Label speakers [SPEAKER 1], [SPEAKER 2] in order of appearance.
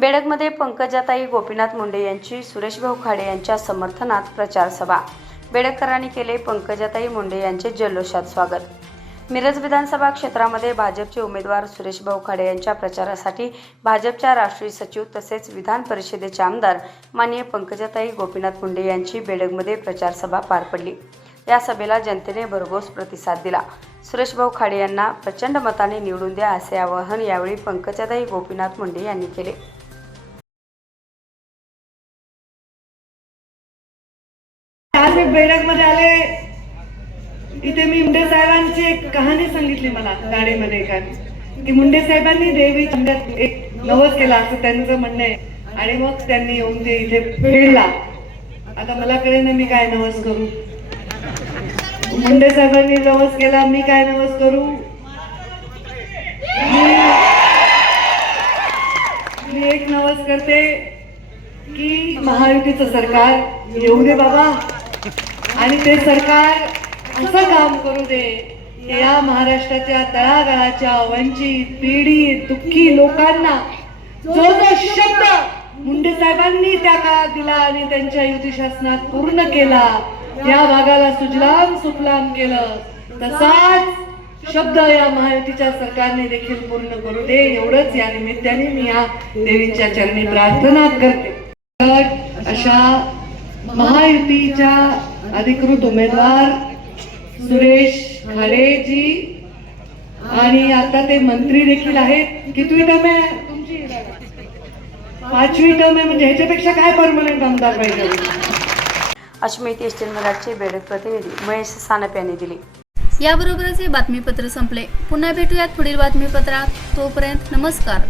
[SPEAKER 1] बेडगमध्ये पंकजाताई गोपीनाथ मुंडे यांची सुरेशभाऊ खाडे यांच्या समर्थनात प्रचार सभा. बेडगकरांनी केले पंकजाताई मुंडे यांचे जल्लोषात स्वागत. मिरज विधानसभा क्षेत्रामध्ये भाजपचे उमेदवार सुरेशभाऊ खाडे यांच्या प्रचारासाठी भाजपच्या राष्ट्रीय सचिव तसेच विधान परिषदेचे आमदार माननीय पंकजाताई गोपीनाथ मुंडे यांची बेडगमध्ये प्रचारसभा पार पडली. या सभेला जनतेने भरघोस प्रतिसाद दिला. सुरेशभाऊ खाडे यांना प्रचंड मताने निवडून द्या असे आवाहन यावेळी पंकजाताई गोपीनाथ मुंडे यांनी केले.
[SPEAKER 2] आज बैरकमध्ये आले. इथे मी मुंडे साहेबांची एक कहाणी सांगितली मला गाडीमध्ये एका की मुंडे साहेबांनी देवी चंद्रात एक नवस केला असं त्यांचं म्हणणं आहे. आणि मग त्यांनी येऊन ते इथे फेडला. आता मला कळेना मी काय नवस करू. मुंडे साहेबांनी नवस केला मी काय नवस करू? मी- मी एक नवस करते की महायुतीचं सरकार येऊ दे बाबा. आणि ते सरकार असं काम करू दे या महाराष्ट्राच्या तळागाळाच्या वंचित पीडित दुःखी लोकांना जो जो शब्द मुंडे साहेबांनी त्या काळात दिला आणि त्यांच्या युती शासनात पूर्ण केला या भागाला सुजलाम सुफलाम केलं तसाच शब्द या महायुतीच्या सरकारने देखील पूर्ण करू दे एवढंच या निमित्ताने मी या देवींच्या चरणी प्रार्थना करते. तर अशा महायुतीच्या अधिकृत उमेदवार सुरेश खाडेजी. आणि आता ते मंत्री देखील आहेत. कितवी टर्म आहे? तुमची पाचवी टर्म आहे. म्हणजे ह्याच्यापेक्षा काय परमनंट आमदार पाहिजे?
[SPEAKER 1] अशी माहिती एस टी मराठचे बेडक प्रतिनिधी महेश सानप यांनी दिली.
[SPEAKER 3] याबरोबरच हे बातमीपत्र संपले. पुन्हा भेटूयात पुढील बातमीपत्रात. तोपर्यंत नमस्कार.